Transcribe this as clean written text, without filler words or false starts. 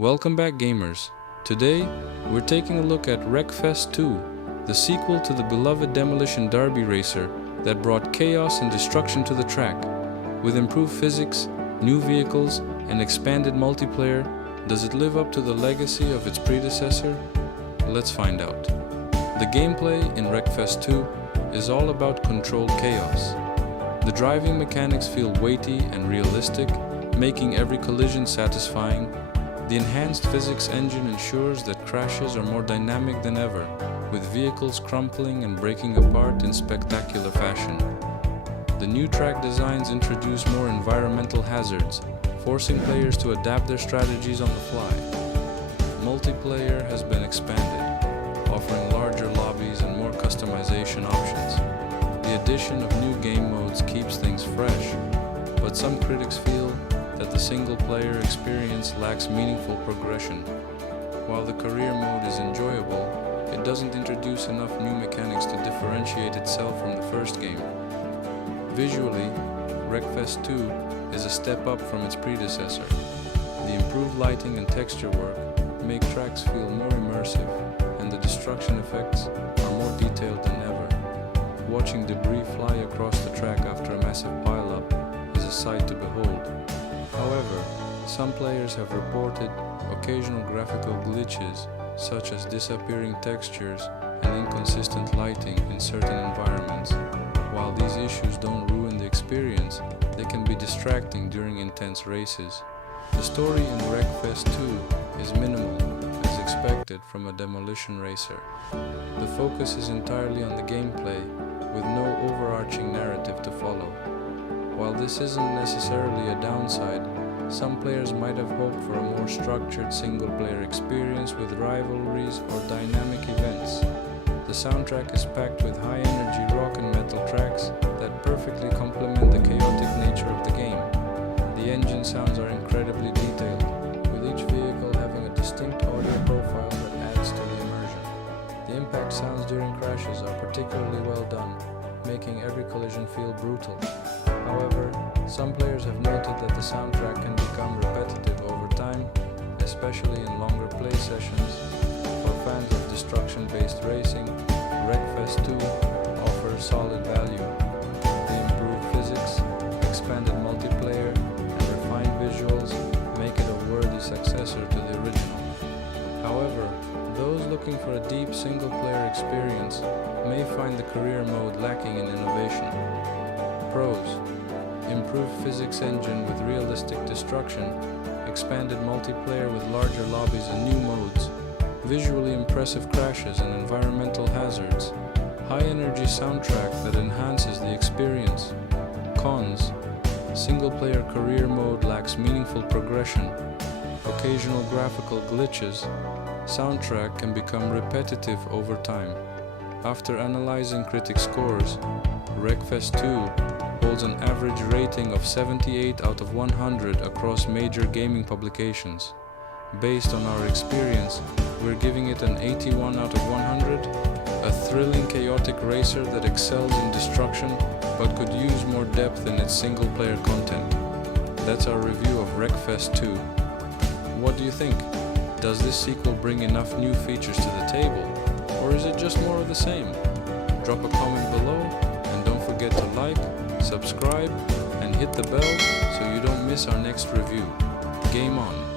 Welcome back, gamers. Today, we're taking a look at Wreckfest 2, the sequel to the beloved demolition derby racer that brought chaos and destruction to the track. With improved physics, new vehicles, and expanded multiplayer, does it live up to the legacy of its predecessor? Let's find out. The gameplay in Wreckfest 2 is all about controlled chaos. The driving mechanics feel weighty and realistic, making every collision satisfying. The enhanced physics engine ensures that crashes are more dynamic than ever, with vehicles crumpling and breaking apart in spectacular fashion. The new track designs introduce more environmental hazards, forcing players to adapt their strategies on the fly. Multiplayer has been expanded, offering larger lobbies and more customization options. The addition of new game modes keeps things fresh, but some critics feel that the single-player experience lacks meaningful progression. While the career mode is enjoyable, it doesn't introduce enough new mechanics to differentiate itself from the first game. Visually, Wreckfest 2 is a step up from its predecessor. The improved lighting and texture work make tracks feel more immersive, and the destruction effects are more detailed than ever. Watching debris fly across the track after a massive pileup is a sight to behold. However, some players have reported occasional graphical glitches, such as disappearing textures and inconsistent lighting in certain environments. While these issues don't ruin the experience, they can be distracting during intense races. The story in Wreckfest 2 is minimal, as expected from a demolition racer. The focus is entirely on the gameplay, with no overarching narrative to follow. While this isn't necessarily a downside, some players might have hoped for a more structured single-player experience with rivalries or dynamic events. The soundtrack is packed with high-energy rock and metal tracks that perfectly complement the chaotic nature of the game. The engine sounds are incredibly detailed, with each vehicle having a distinct audio profile that adds to the immersion. The impact sounds during crashes are particularly well done, making every collision feel brutal. However, some players have noted that the soundtrack can become repetitive over time, especially in longer play sessions. For fans of destruction-based racing, Wreckfest 2 offers solid value. The improved physics, expanded multiplayer, and refined visuals make it a worthy successor to the original. However, those looking for a deep single-player experience may find the career mode lacking in innovation. Pros: improved physics engine with realistic destruction, expanded multiplayer with larger lobbies and new modes, visually impressive crashes and environmental hazards, high-energy soundtrack that enhances the experience. Cons: single-player career mode lacks meaningful progression, occasional graphical glitches, soundtrack can become repetitive over time. After analyzing critic scores, Wreckfest 2 holds an average rating of 78 out of 100 across major gaming publications. Based on our experience, we're giving it an 81 out of 100, a thrilling, chaotic racer that excels in destruction but could use more depth in its single-player content. That's our review of Wreckfest 2. What do you think? Does this sequel bring enough new features to the table, or is it just more of the same? Drop a comment below, and don't forget to like, subscribe, and hit the bell so you don't miss our next review. Game on!